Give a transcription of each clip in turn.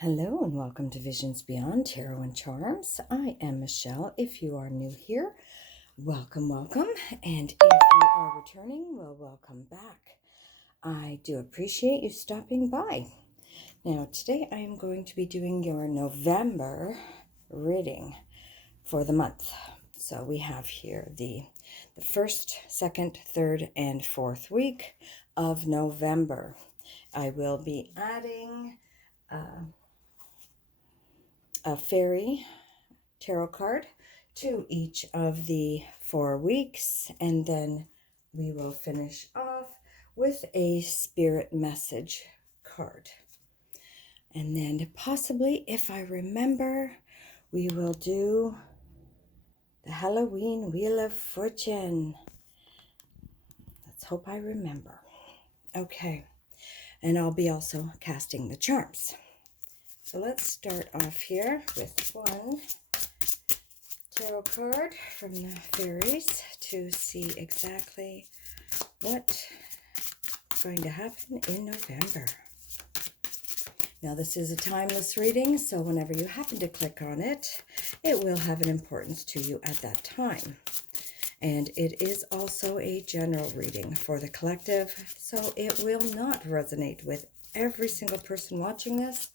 Hello and welcome to Visions Beyond Tarot and Charms. I am Michele. If you are new here, welcome. And if you are returning, well, welcome back. I do appreciate you stopping by. Now, today I am going to be doing your November reading for the month. So we have here the first, second, third, and fourth week of November. I will be adding a fairy tarot card to each of the 4 weeks, and then we will finish off with a spirit message card. And then possibly, if I remember, we will do the Halloween Wheel of Fortune. Let's hope I remember. Okay, and I'll be also casting the charms. So let's start off here with one tarot card from the fairies to see exactly what's going to happen in November. Now, this is a timeless reading, so whenever you happen to click on it, it will have an importance to you at that time. And it is also a general reading for the collective, so it will not resonate with every single person watching this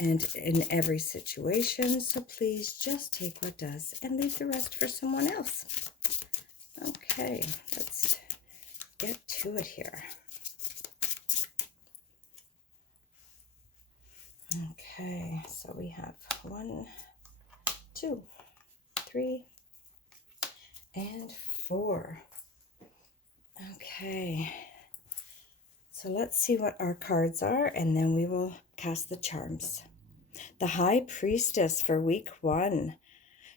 and in every situation, so please just take what does and leave the rest for someone else. Okay, let's get to it here. Okay, so we have 1, 2, 3, and 4. Okay, so let's see what our cards are, and then we will cast the charms. The High Priestess for week 1.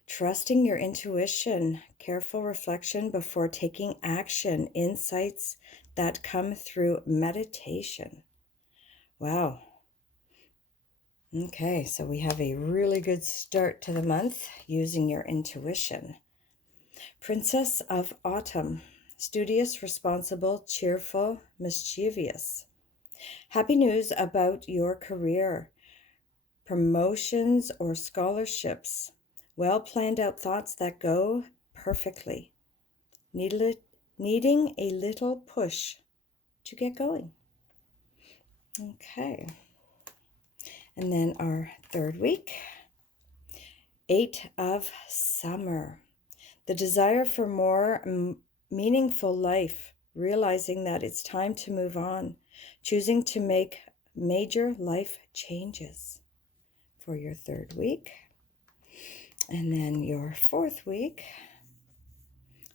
Trusting your intuition, careful reflection before taking action, insights that come through meditation. Wow. Okay, so we have a really good start to the month using your intuition. Princess of Autumn, studious, responsible, cheerful, mischievous. Happy news about your career, promotions or scholarships. Well planned out thoughts that go perfectly. Needing a little push to get going. Okay. And then our third week, 8 of Summer. The desire for more meaningful life, realizing that it's time to move on, choosing to make major life changes for your third week. And then your fourth week,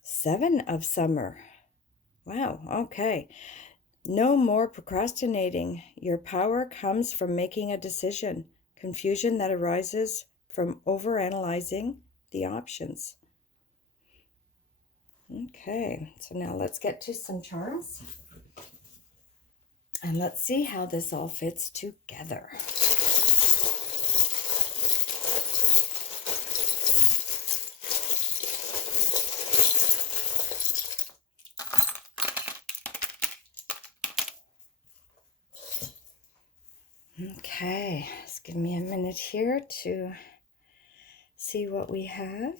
7 of Summer. Wow, okay. No more procrastinating. Your power comes from making a decision. Confusion that arises from overanalyzing the options. Okay, so now let's get to some charms. And let's see how this all fits together. Okay, just give me a minute here to see what we have.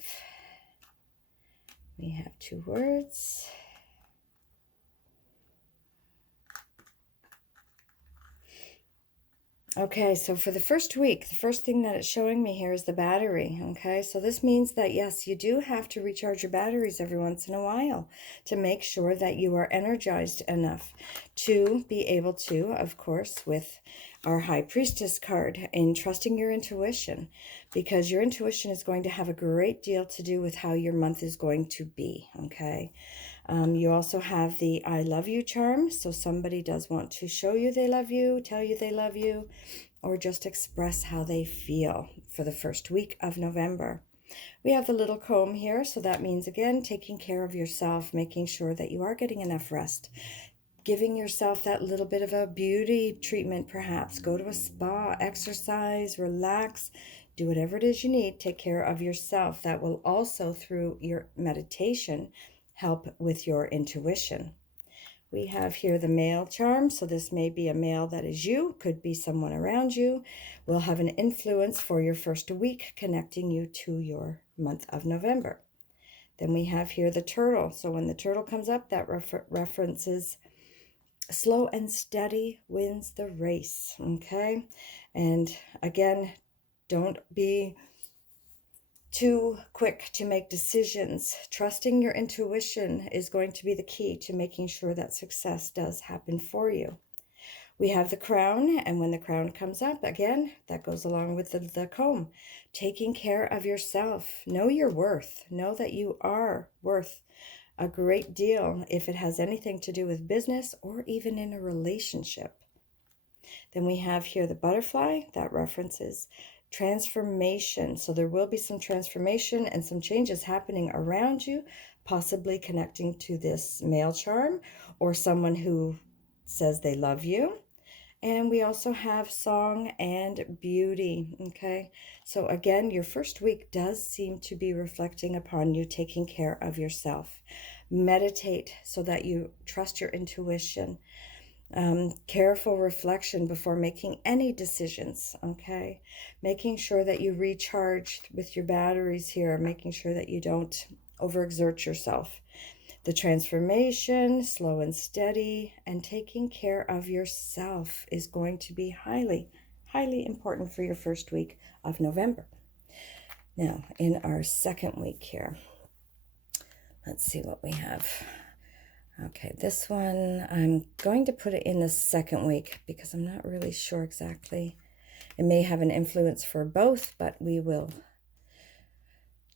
We have 2 words. Okay, so for the first week, the first thing that it's showing me here is the battery. Okay, so this means that yes, you do have to recharge your batteries every once in a while to make sure that you are energized enough to be able to, of course, with our High Priestess card, in trusting your intuition, because your intuition is going to have a great deal to do with how your month is going to be. Okay. You also have the I love you charm. So somebody does want to show you they love you, tell you they love you, or just express how they feel for the first week of November. We have the little comb here. So that means, again, taking care of yourself, making sure that you are getting enough rest, giving yourself that little bit of a beauty treatment, perhaps. Go to a spa, exercise, relax, do whatever it is you need. Take care of yourself. That will also, through your meditation, help with your intuition. we have here the male charm. So this may be a male that is you, could be someone around you, will have an influence for your first week, connecting you to your month of November. Then we have here the turtle. So when the turtle comes up, that references slow and steady wins the race, okay? And again, don't be too quick to make decisions. Trusting your intuition is going to be the key to making sure that success does happen for you. We have the crown, and when the crown comes up, again, that goes along with the comb. Taking care of yourself. Know your worth. Know that you are worth a great deal if it has anything to do with business or even in a relationship. Then we have here the butterfly. That references transformation. So there will be some transformation and some changes happening around you, possibly connecting to this male charm or someone who says they love you. And we also have song and beauty, okay? So again, your first week does seem to be reflecting upon you taking care of yourself. Meditate so that you trust your intuition. Careful reflection before making any decisions, okay? Making sure that you recharge with your batteries here, making sure that you don't overexert yourself. The transformation, slow and steady, and taking care of yourself is going to be highly, highly important for your first week of November. Now, in our second week here, let's see what we have. Okay, this one, I'm going to put it in the second week because I'm not really sure exactly. It may have an influence for both, but we will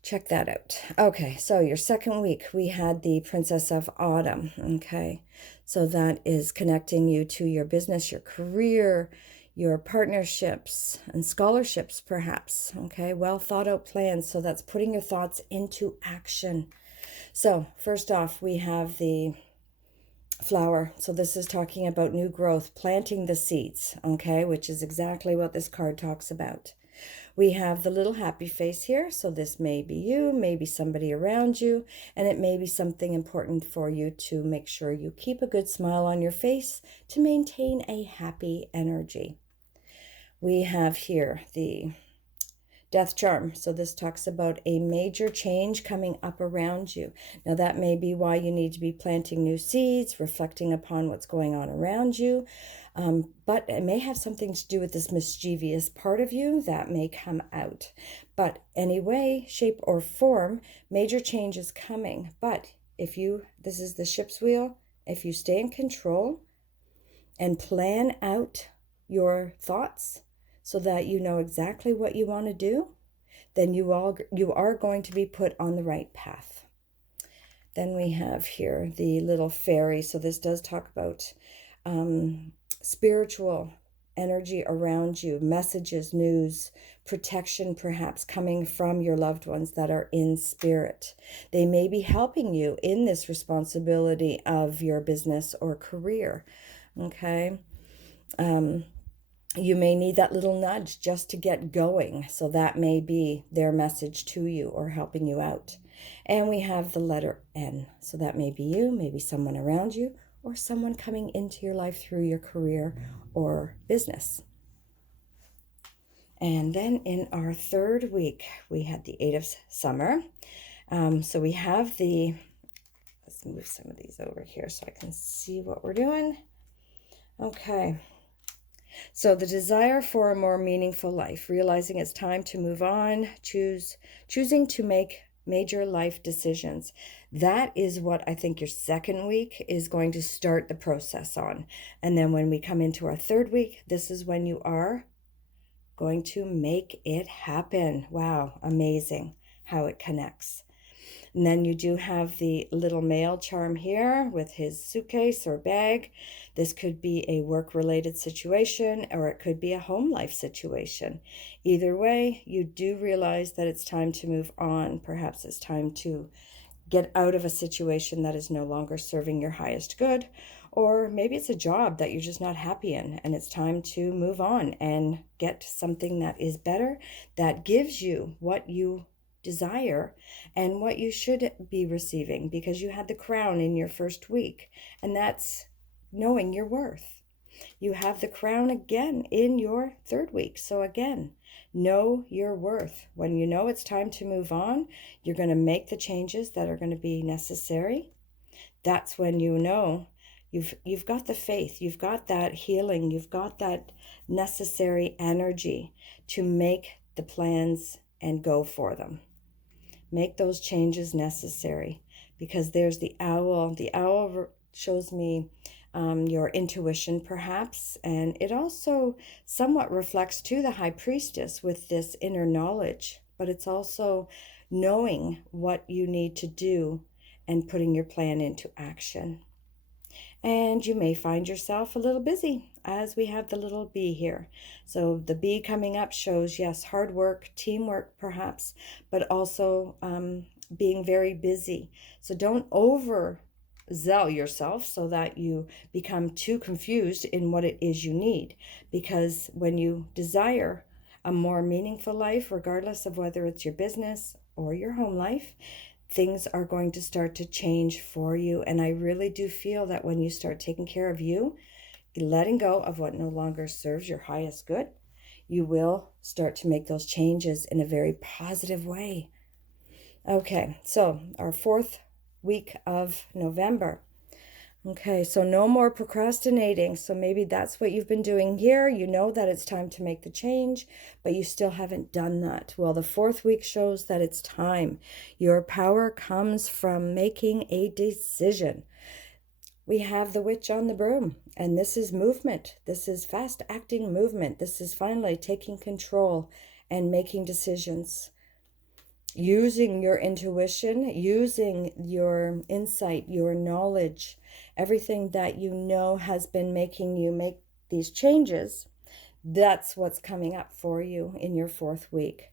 check that out. Okay, so your second week, we had the Princess of Autumn, okay? So that is connecting you to your business, your career, your partnerships and scholarships, perhaps, okay? Well thought out plans. So that's putting your thoughts into action. So first off, we have the flower. So this is talking about new growth, planting the seeds, okay, which is exactly what this card talks about. We have the little happy face here. So this may be you, maybe somebody around you, and it may be something important for you to make sure you keep a good smile on your face to maintain a happy energy. We have here the Death charm. So this talks about a major change coming up around you. Now that may be why you need to be planting new seeds, reflecting upon what's going on around you. But it may have something to do with this mischievous part of you that may come out. But anyway, shape or form, major change is coming. But this is the ship's wheel, if you stay in control and plan out your thoughts, so that you know exactly what you want to do, then you are going to be put on the right path. Then we have here the little fairy. So this does talk about spiritual energy around you, messages, news, protection perhaps coming from your loved ones that are in spirit. They may be helping you in this responsibility of your business or career, okay? You may need that little nudge just to get going. So that may be their message to you or helping you out. And we have the letter N. So that may be you, maybe someone around you, or someone coming into your life through your career or business. And then in our third week, we had the 8 of summer. So we have let's move some of these over here so I can see what we're doing. Okay. So the desire for a more meaningful life, realizing it's time to move on, choosing to make major life decisions. That is what I think your second week is going to start the process on. And then when we come into our third week, this is when you are going to make it happen. Wow, amazing how it connects. And then you do have the little male charm here with his suitcase or bag. This could be a work-related situation, or it could be a home life situation. Either way, you do realize that it's time to move on. Perhaps it's time to get out of a situation that is no longer serving your highest good, or maybe it's a job that you're just not happy in, and it's time to move on and get something that is better, that gives you what you desire and what you should be receiving, because you had the crown in your first week, and that's knowing your worth. You have the crown again in your third week. So again, know your worth. When you know it's time to move on, you're going to make the changes that are going to be necessary. That's when you know you've got the faith, you've got that healing, you've got that necessary energy to make the plans and go for them. Make those changes necessary, because there's the owl. The owl shows me your intuition, perhaps, and it also somewhat reflects to the high priestess with this inner knowledge, but it's also knowing what you need to do and putting your plan into action. And you may find yourself a little busy, as we have the little bee here. So the bee coming up shows, yes, hard work, teamwork perhaps, but also being very busy. So don't overzeal yourself so that you become too confused in what it is you need. Because when you desire a more meaningful life, regardless of whether it's your business or your home life, things are going to start to change for you. And I really do feel that when you start taking care of you, letting go of what no longer serves your highest good, you will start to make those changes in a very positive way. Okay, so our fourth week of November. Okay, so no more procrastinating. So maybe that's what you've been doing here. You know that it's time to make the change, but you still haven't done that. Well, the fourth week shows that it's time. Your power comes from making a decision. We have the witch on the broom, and this is movement. This is fast acting movement. This is finally taking control and making decisions. Using your intuition, using your insight, your knowledge, everything that you know has been making you make these changes, that's what's coming up for you in your fourth week.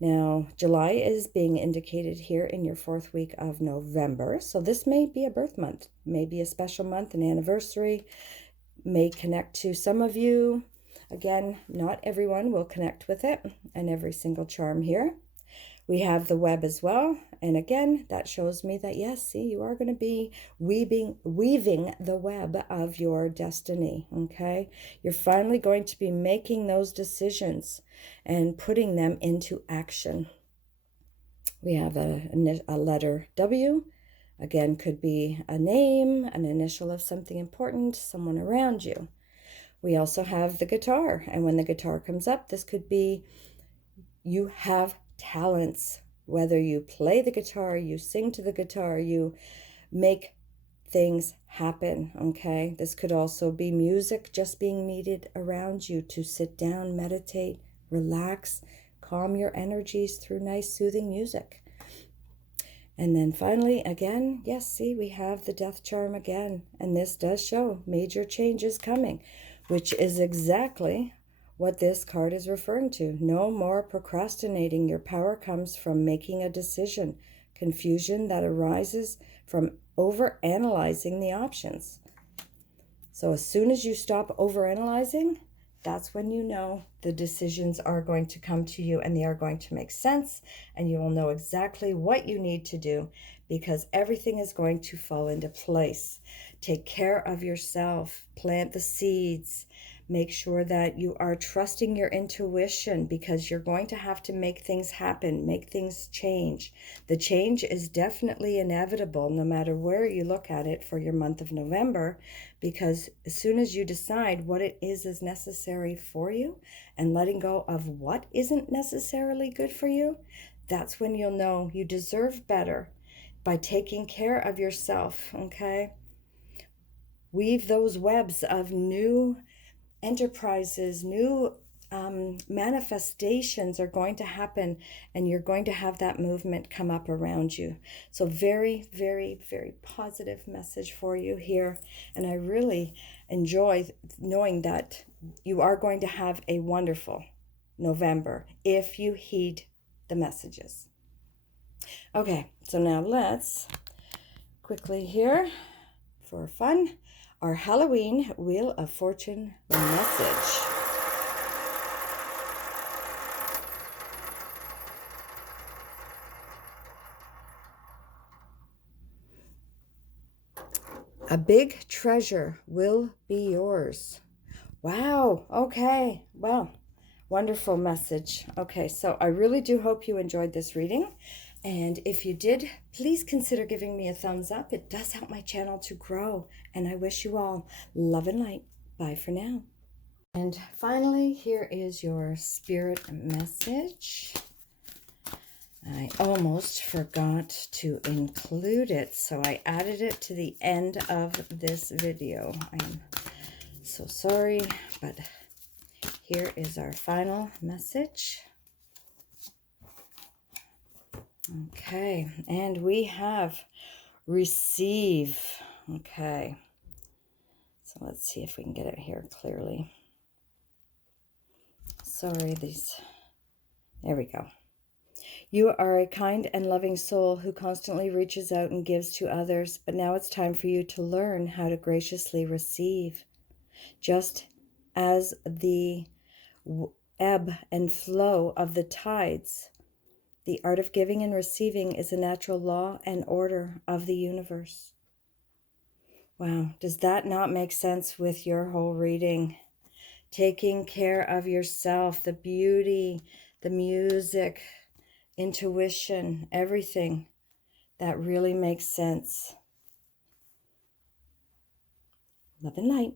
Now, July is being indicated here in your fourth week of November. So this may be a birth month, may be a special month, an anniversary, may connect to some of you. Again, not everyone will connect with it and every single charm here. We have the web as well. And again, that shows me that, yes, see, you are going to be weaving the web of your destiny, okay? You're finally going to be making those decisions and putting them into action. We have a letter W. Again, could be a name, an initial of something important, someone around you. We also have the guitar. And when the guitar comes up, this could be you have talents, whether you play the guitar, you sing to the guitar, you make things happen, okay? This could also be music just being needed around you to sit down, meditate, relax, calm your energies through nice soothing music. And then finally, again, yes, see, we have the death charm again, and this does show major changes coming, which is exactly what this card is referring to. No more procrastinating. Your power comes from making a decision. Confusion that arises from overanalyzing the options. So as soon as you stop overanalyzing, that's when you know the decisions are going to come to you and they are going to make sense, and you will know exactly what you need to do, because everything is going to fall into place. Take care of yourself, plant the seeds. Make sure that you are trusting your intuition, because you're going to have to make things happen, make things change. The change is definitely inevitable no matter where you look at it for your month of November, because as soon as you decide what it is necessary for you and letting go of what isn't necessarily good for you, that's when you'll know you deserve better by taking care of yourself, okay? Weave those webs of new enterprises, new manifestations are going to happen, and you're going to have that movement come up around you. So very, very, very positive message for you here. And I really enjoy knowing that you are going to have a wonderful November if you heed the messages. Okay, so now let's quickly here for fun, our Halloween Wheel of Fortune message. big treasure will be yours. Wow. Okay. Well, wonderful message. Okay, so I really do hope you enjoyed this reading. And if you did, please consider giving me a thumbs up. It does help my channel to grow. And I wish you all love and light. Bye for now. And finally, here is your spirit message. I almost forgot to include it, so I added it to the end of this video. I'm so sorry, but here is our final message. Okay, and we have receive. Okay, so let's see if we can get it here clearly. Sorry, there we go. You are a kind and loving soul who constantly reaches out and gives to others, but now it's time for you to learn how to graciously receive. Just as the ebb and flow of the tides, the art of giving and receiving is a natural law and order of the universe. Wow, does that not make sense with your whole reading? Taking care of yourself, the beauty, the music, intuition, everything. That really makes sense. Love and light.